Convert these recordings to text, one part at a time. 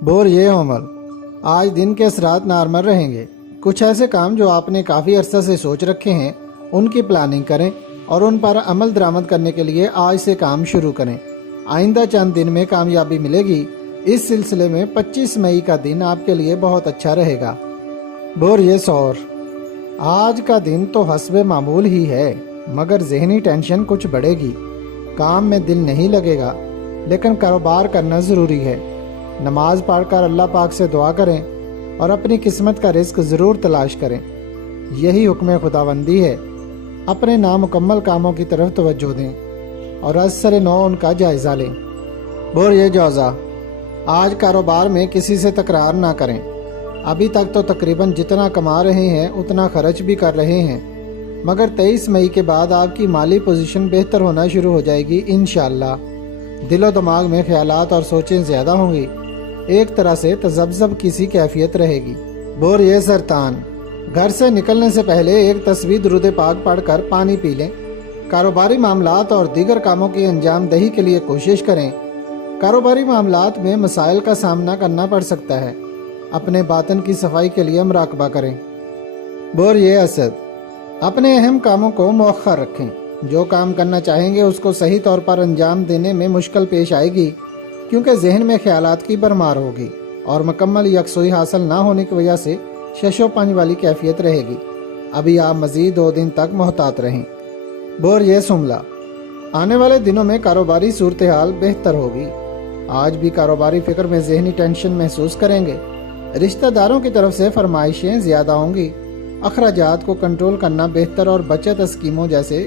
Bore ये अमल आज दिन के असरात नॉर्मल रहेंगे। कुछ ऐसे काम जो आपने काफ़ी अरसा से सोच रखे हैं उनकी प्लानिंग करें और उन पर अमल दरामद करने के लिए आज से काम शुरू करें। आइंदा चंद दिन में कामयाबी मिलेगी। इस सिलसिले में 25 मई का दिन आपके लिए बहुत अच्छा रहेगा। बोर ये सौर आज का दिन तो हस्बे मामूल ही है, मगर जहनी टेंशन कुछ बढ़ेगी। काम में दिल नहीं लगेगा, लेकिन कारोबार करना ज़रूरी है। नमाज पढ़कर अल्लाह पाक से दुआ करें और अपनी किस्मत का रिस्क ज़रूर तलाश करें। यही हुक्म खुदाबंदी है। अपने नामुकम्मल कामों की तरफ तवज्जो दें और असर नौ उनका जायज़ा लें। बोर ये जौज़ा आज कारोबार में किसी से तकरार ना करें। अभी तक तो तकरीबन जितना कमा रहे हैं उतना खर्च भी कर रहे हैं, मगर 23 मई के बाद आपकी माली पोजीशन बेहतर होना शुरू हो जाएगी इंशाअल्लाह। दिलो दिमाग में ख्यालात और सोचें ज़्यादा होंगी। एक तरह से तजब्जब किसी कैफियत रहेगी। बोर ये सरतान घर से निकलने से पहले एक तस्वीर दुरूद पाक पढ़कर पानी पी लें। कारोबारी मामलात और दीगर कामों की अंजाम दही के लिए कोशिश करें। कारोबारी मामलात में मसाइल का सामना करना पड़ सकता है। अपने बातन की सफाई के लिए मुराकबा करें। बोर ये असद अपने अहम कामों को मौखर रखें। जो काम करना चाहेंगे उसको सही तौर पर अंजाम देने में मुश्किल पेश आएगी, क्योंकि जहन में ख्यालात की भरमार होगी और मुकम्मल यकसुई हासिल ना होने की वजह से शशोपंज वाली कैफियत रहेगी। अभी आप मज़ीद 2 दिन तक मोहतात रहें। बोर ये सुमला आने वाले दिनों में कारोबारी सूरत हाल बेहतर होगी। आज भी कारोबारी फिक्र में जहनी टेंशन महसूस करेंगे। रिश्तेदारों की तरफ से फरमाइशें ज़्यादा होंगी। अखराजात को कंट्रोल करना बेहतर और बचत स्कीमों जैसे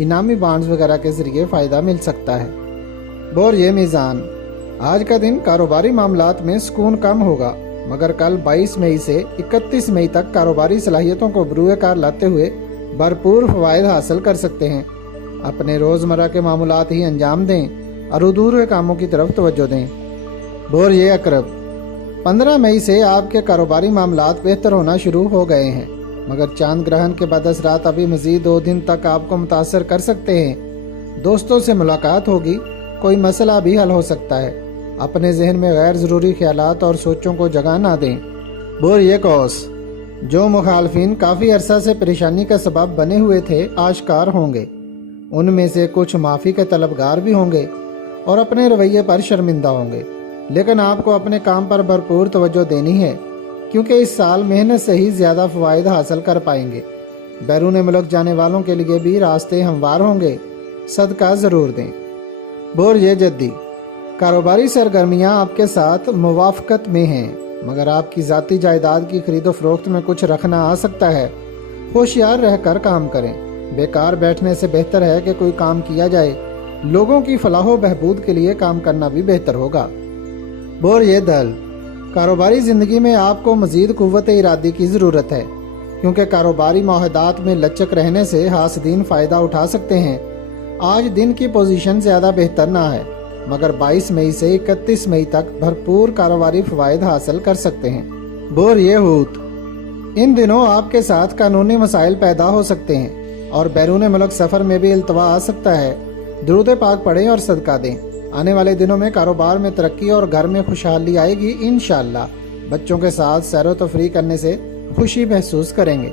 इनामी बॉन्ड्स वगैरह के ज़रिए फ़ायदा मिल सकता है। बोर ये मीज़ान आज का दिन कारोबारी मामलात में सुकून कम होगा, मगर कल 22 मई से 31 मई तक कारोबारी सलाहियतों को बरूए कार लाते हुए भरपूर फ़वाइद हासिल कर सकते हैं। अपने रोज़मर्रा के मामलात ही अंजाम दें और अधूरे कामों की तरफ तवज्जो दें। बोर ये अकरब 15 मई से आपके कारोबारी मामलात बेहतर होना शुरू हो गए हैं, मगर चांद ग्रहण के बदअसरात अभी मज़ीद 2 दिन तक आपको मुतासर कर सकते हैं। दोस्तों से मुलाकात होगी, कोई मसला भी हल हो सकता है। अपने जहन में गैर ज़रूरी ख्यालात और सोचों को जगह ना दें। बोर ये कौस जो मुखालफिन काफ़ी अरसा से परेशानी का सबब बने हुए थे आश्कार होंगे। उनमें से कुछ माफ़ी के तलबगार भी होंगे और अपने रवैये पर शर्मिंदा होंगे, लेकिन आपको अपने काम पर भरपूर तवज्जो देनी है, क्योंकि इस साल मेहनत से ही ज़्यादा फ़वाइद हासिल कर पाएंगे। बैरून मुल्क जाने वालों के लिए भी रास्ते हमवार होंगे। सदका ज़रूर दें। बोर ये जद्दी कारोबारी सरगर्मियां आपके साथ मुवाफ़क़त में हैं, मगर आपकी ज़ाती जायदाद की खरीदो फरोख्त में कुछ रखना आ सकता है। होशियार रहकर काम करें। बेकार बैठने से बेहतर है कि कोई काम किया जाए। लोगों की फलाह बहबूद के लिए काम करना भी बेहतर होगा। बोर ये दल कारोबारी ज़िंदगी में आपको मज़ीद क़ुव्वत इरादी की ज़रूरत है, क्योंकि कारोबारी माहदात में लचक रहने से हासदीन फ़ायदा उठा सकते हैं। आज दिन की पोजीशन ज़्यादा बेहतर ना है, मगर 22 मई से 31 मई तक भरपूर कारोबारी फ़वाइद हासिल कर सकते हैं। बोर ये हूत इन दिनों आपके साथ कानूनी मसाइल पैदा हो सकते हैं और बैरून मुल्क सफ़र में भी इल्तवा आ सकता है। दुरूद पाक पढ़ें और सदका दें। आने वाले दिनों में कारोबार में तरक्की और घर में खुशहाली आएगी इंशाअल्लाह। बच्चों के साथ सैर व तफरीह करने से खुशी महसूस करेंगे।